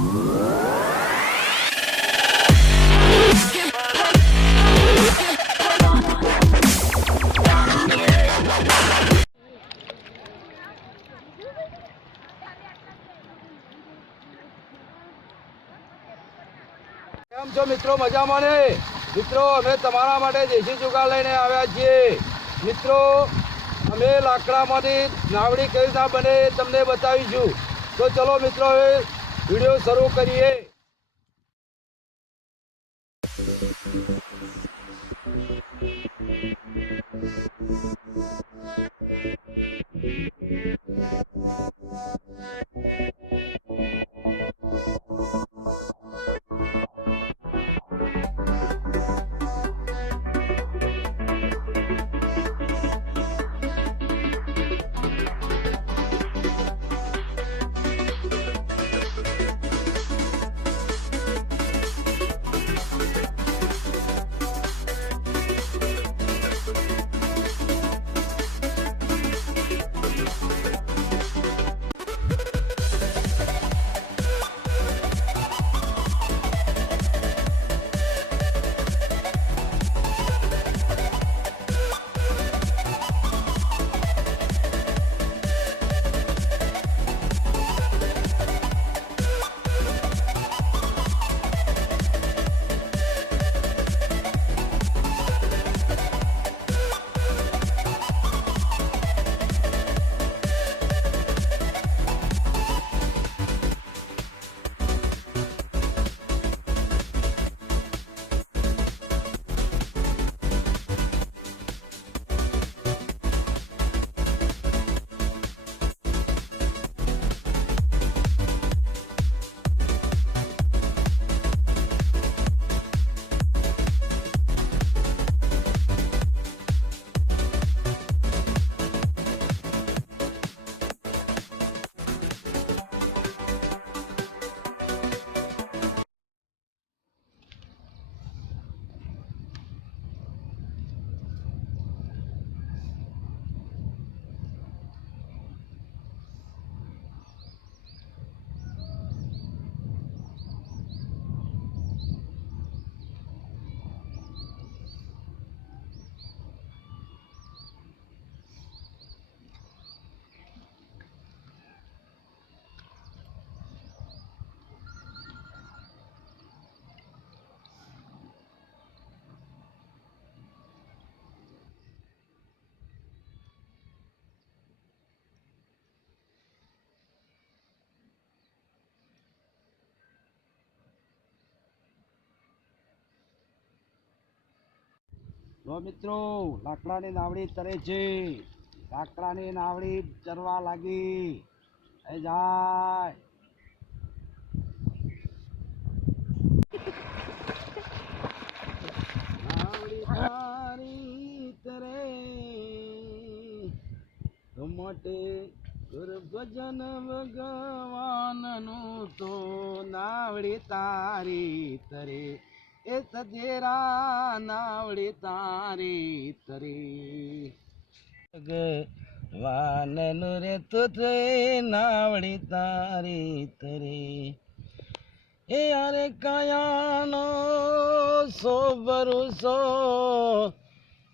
કેમ છો મિત્રો? મજામાં ને? મિત્રો અમે તમારા માટે દેશી જુગાડ લઈને આવ્યા છીએ. મિત્રો અમે લાકડામાંથી નાવડી કઈ રીતના બને તમને બતાવીશું. તો ચલો મિત્રો હવે વિડીયો શરૂ કરીએ. તો મિત્રો લાકડાની નાવડી તરે છે. લાકડાની નાવડી ચરવા લાગી. એ જાય નાવડી તારી તરે તો મોટે ભજન ભગવાનનું તો નાવડી તારી તરે. એ સજેરા નાવડી તારી તરી ભગવાનનું રે તુજે નાવડી તારી તરી. એ અરે કયાનો સો ભરોસો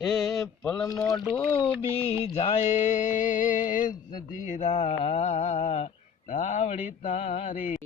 એ પલમાં ડૂબી જાય. સજેરા નાવડી તારી.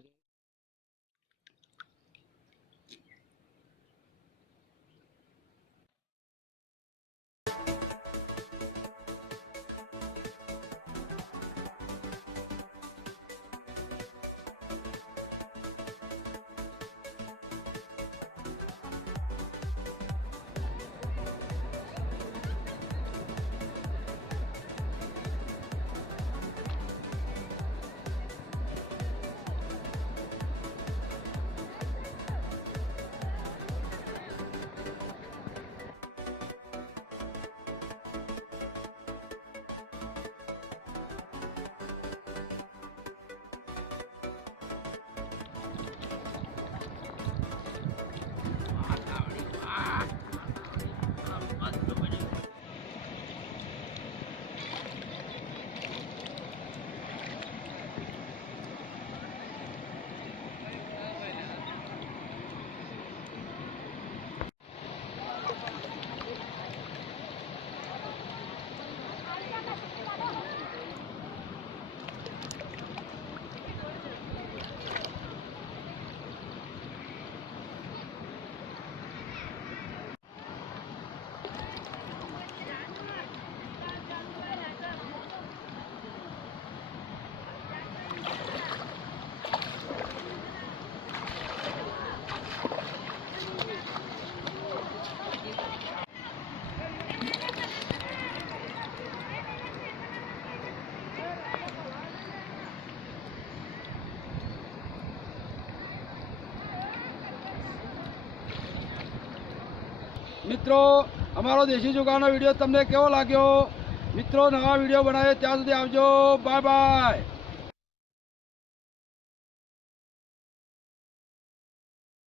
મિત્રો અમારો દેશી જુગાડનો વિડીયો તમને કેવો લાગ્યો? મિત્રો નવા વિડીયો બનાવે ત્યાં સુધી આવજો. Bye bye.